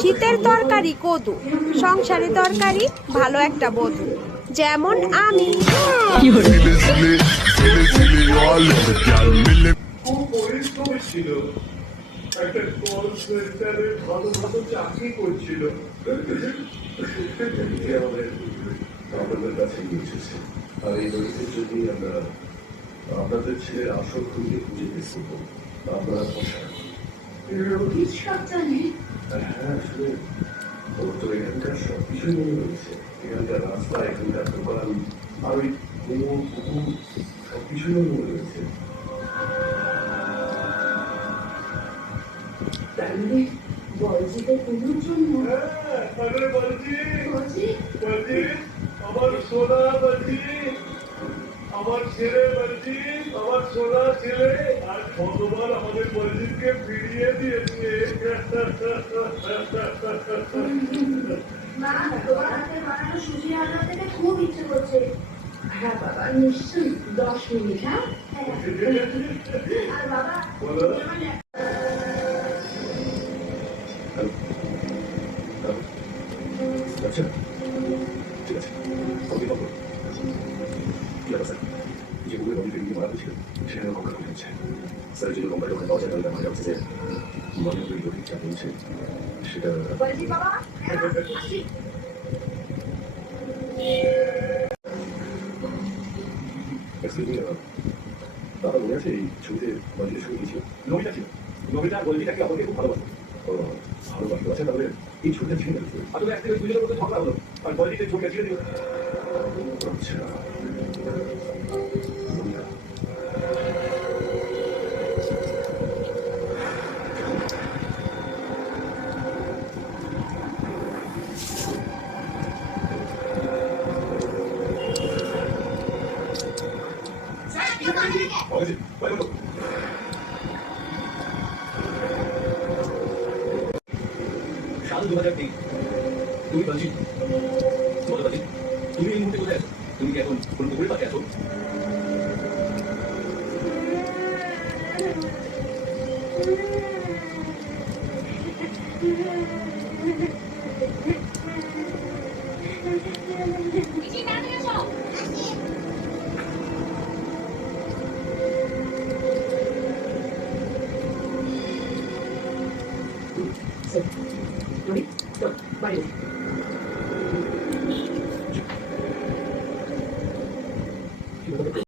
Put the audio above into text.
শীতের তরকারি কদু, সংসারে তরকারি ভালো একটা বধূ, যেমন আমি। খুব পরিশ্রমী ছিল, একটা কল সেন্টারে ভালো ভালো চাকরি করছিল। আমাদের আপনাদের কাছে এসেছে, আর এই দলিতের জন্যই আমরা আপনাদের ছেলের আসল খুঁজে খুঁজে বের করবো। আপনারা পোশাক রোহিত সব জানে। হ্যাঁ, আসলে ওর তো এখানকার সবকিছুই মনে রয়েছে। এখানকার রাস্তা, এখানকার দোকান, আর ওই কুমোর পুকুর সবকিছুই মনে রয়েছে। তাহলে বলজিদের কুমুর জন্য আমার সোনা বাজি, আমার ছেলে বাজি, আমার সোনা ছেলে, আর ভগবান আমাদের মসজিদকে ফিরিয়ে দিয়েছে। মা, তোমার হাতে বানানো সুজি রান্না থেকে খুব ইচ্ছে করছে। হ্যাঁ বাবা, নিশ্চয়ই 10 মিনিট। হ্যাঁ, আর বাবা আচ্ছা, ঠিক আছে, কবে কবে কি অবস্থা? যে পুকুরে নদীতে গিয়ে মারা হয়েছিল সেখানে গঙ্গা খুঁজে হচ্ছে। স্যার যদি গঙ্গাটা ওখানে পাওয়া যায় তাহলে আমার যাচ্ছে যে মনে করি রোহিত যা বলছে সেটা। বলজি বাবা, আসি। দাদা মনে আছে এই ছবিতে নদীতে ছবি দিয়েছিল? নবীটা ছিল, নবীটা বলজিটাকে আমাকে খুব ভালোবাসতো। ভালোবাসতো, আচ্ছা তাহলে এই ছবিটা ছিল আসলে এক থেকে দুজনের মধ্যে ঝগড়া হলো আর বলজিতে ছবিটা ছিল দিল। আচ্ছা, সাল 2003। তুমি বলছি বলো বলছি, তুমি এই মুহূর্তে কোথায় আছো? তুমি কি এখন কোন পুকুরের পাশে আছো? রোহিত, চল বাড়ি।